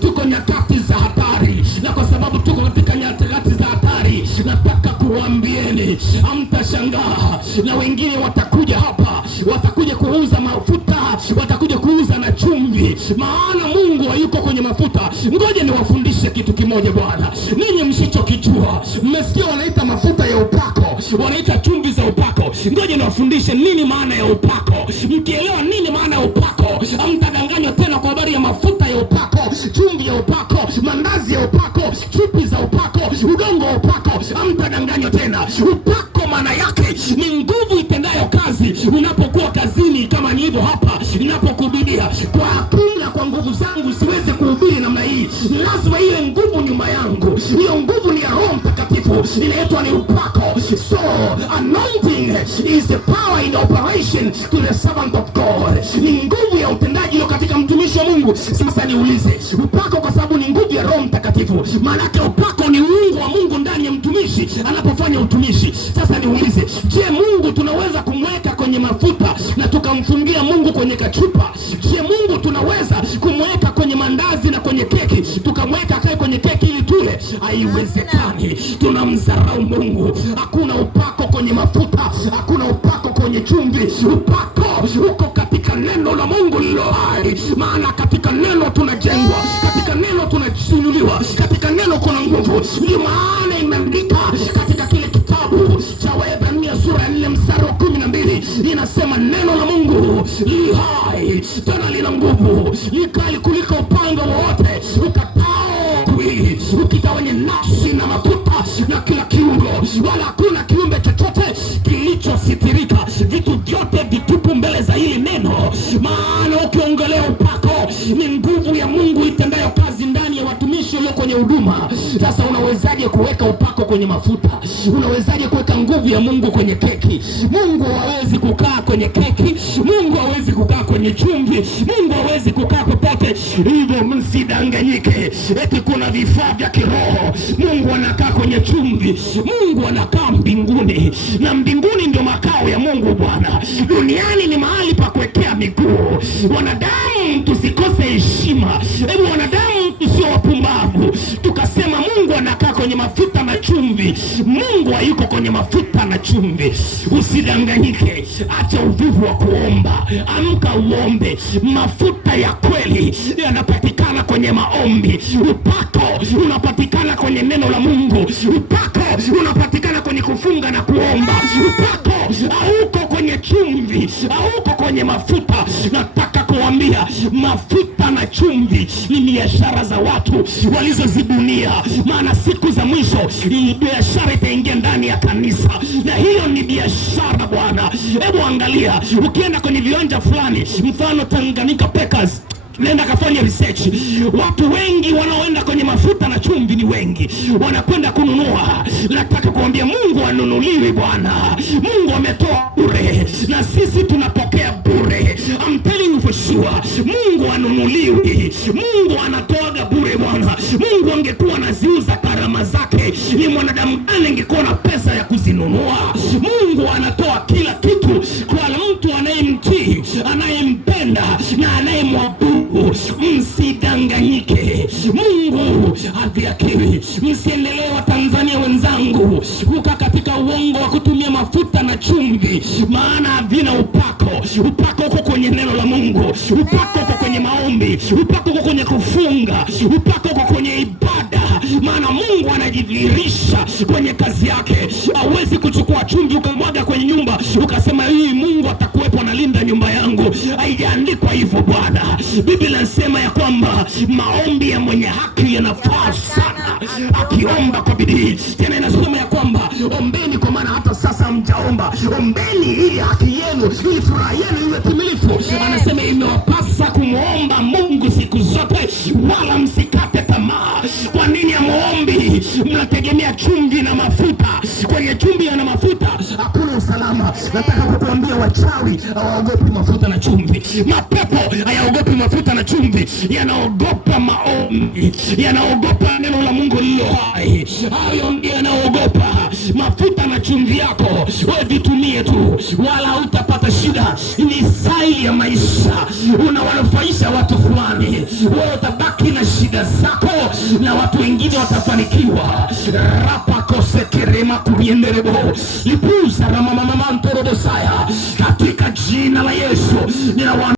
Tuko nyakati za hatari, na kwa sababu tuko katika nyakati za hatari, nataka kuambieni hamtashangaa. Na wengine watakuja hapa, watakuja kuuza mafuta, watakuja kuuza na chumvi, maana Mungu hayuko kwenye mafuta. Ngoja niwafundishe kitu kimoja bwana, ninyi msichokijua. Mmesikia wanaita mafuta ya upako, wanaita chumvi za upako. Ngoja niwafundishe nini maana ya upako. Mkielewa nini maana ya upako, hamtadanganywa tena kwa habari ya mafuta ya upako, chumvi ya upako, mandazi ya upako, chupi za upako, udongo wa upako. Hamtadanganywa tena. Upako maana yake ni nguvu itendayo kazi unapokuwa kazini, kama nilivyo hapa ninapokuhubiria. Kwa hakika kwa nguvu zangu siwezi kuhubiri namna hii, lazima iwe nguvu nyuma yangu. Hiyo nguvu ni ya Roho Mtakatifu, inaitwa ni upako. So anointing is the power in operation to the servant of God. Ni nguvu ya utendaji katika mtumishi wa Mungu. Sasa niulize, upako kwa sababu ni nguvu ya Roho Mtakatifu, maana yake upako ni uungu wa Mungu ndani ya mtumishi anapofanya utumishi. Sasa niulize, je, Mungu tunaweza kumweka kwenye mafuta na tukamfungia Mungu kwenye kachupa? Je, Mungu tunaweza kumweka kwenye mandazi na kwenye keki tukamweka akae kwenye keki ili tule? Haiwezekani. Tunamdharau Mungu. Hakuna upako kwenye mafuta, hakuna upako kwenye chumvi. Upako uko katika neno la Mungu lilo hai, maana katika neno tunajengwa, katika neno tunashinuliwa, katika neno kuna nguvu. Ndio maana imeandika katika kile kitabu cha Waebrania sura ya 4 mstari wa 12, inasema neno la Mungu li hai tena lina nguvu, li kali kuliko upanga wowote ukatao kuwili, ukitawanya nafsi na mafuta na kila kiungo, wala hakuna kiumbe chochote kilichositirika. Vitu vyote vitupu mbele za hili neno. Maana ukiongelea upako, ni nguvu ya Mungu itendayo kazi ndani ya watumishi walio kwenye huduma. Sasa unawezaje kuweka upako kwenye mafuta? Unawezaje kuweka nguvu ya Mungu kwenye keki? Mungu hawezi kukaa kwenye keki, Mungu hawezi kukaa kwenye chumvi, Mungu hawezi kukaa popote. Hivyo msidanganyike eti kuna vifaa vya kiroho. Mungu anakaa kwenye chumvi, Mungu anakaa mbinguni, na mbinguni ndio makao ya Mungu Bwana. Duniani ni mahali pa kuwekea miguu. Wanadamu tusikose heshima. Hebu wanadamu tusio wapumbavu tukasema Mungu anakaa kwenye mafuta na chumvi. Mungu hayuko kwenye mafuta na chumvi. Usidanganyike. Acha uvivu wa kuomba, amka uombe. Mafuta ya kweli yanapatikana kwenye maombi. Upako unapatikana kwenye neno la Mungu. Upako unapatikana kwenye kufunga na kuomba. Upako hauko kwenye chumvi, hauko kwenye mafuta. Nataka kuambia mafuta na chumvi ni biashara za watu walizozibunia, maana siku za mwisho biashara itaingia ndani ya kanisa, na hiyo ni biashara bwana. Hebu angalia, ukienda kwenye viwanja fulani, mfano Tanganyika Packers, nenda kafanya research. Watu wengi wanaoenda kwenye mafuta na chumvi ni wengi, wanakwenda kununua. Nataka kuambia Mungu anunuliwi bwana. Mungu ametoa bure na sisi tunapokea bure. I'm telling you for sure, Mungu anunuliwi. Mungu anatoaga bure bwana. Mungu angekuwa anaziuza karama zake, ni mwanadamu gani angekuwa na pesa ya kuzinunua? Mungu anatoa kila kitu kwa mtu anayemtii, anayempenda na anayemwabudu. Msidanganyike. Mungu hadhihakiwi. Msiendelee Watanzania wenzangu kukaa katika uongo wa kutumia mafuta na chumvi, maana havina upako. Upako uko kwenye neno la Mungu. Upako uko kwenye maombi. Upako uko kwenye kufunga. Upako uko kwenye ibada, maana Mungu anajidhihirisha kwenye kazi yake. Hawezi kuchukua chumvi ukamwaga kwenye nyumba ukasema hii Mungu atakuwepo analinda nyumba yangu. Haijaandikwa hivyo bwana. Biblia inasema ya kwamba maombi ya mwenye haki yanafaa sana akiomba kwa bidii. Tena inasema ya kwamba ombeni kwa maana hata sasa hamjaomba. Ombeni ili haki yenu, ili furaha yenu iwe timilifu. Anasema imewapasa kumwomba Mungu siku zote, wala msikate tamaa. Kwa nini hamuombi? Mnategemea chumvi na mafuta. Kwenye chumvi na mafuta hakuna usalama. Nataka kukuambia wachawi hawaogopi mafuta na chumvi. Mapepo hayaogopi mafuta na chumvi, yanaogopa maombi, yanaogopa neno la Mungu lilo hai. Hayo ndio yanaogopa mafuta na chumvi yako. Wewe vitumie tu, wala hutapata shida. Ni saili ya maisha, unawanufaisha watu fulani, wewe utabaki na shida zako na watu wengine watafanikiwa. Rapa kose kerema kuyenderebo lipuza ramamamamantoro dosaya, katika jina la Yesu ninawa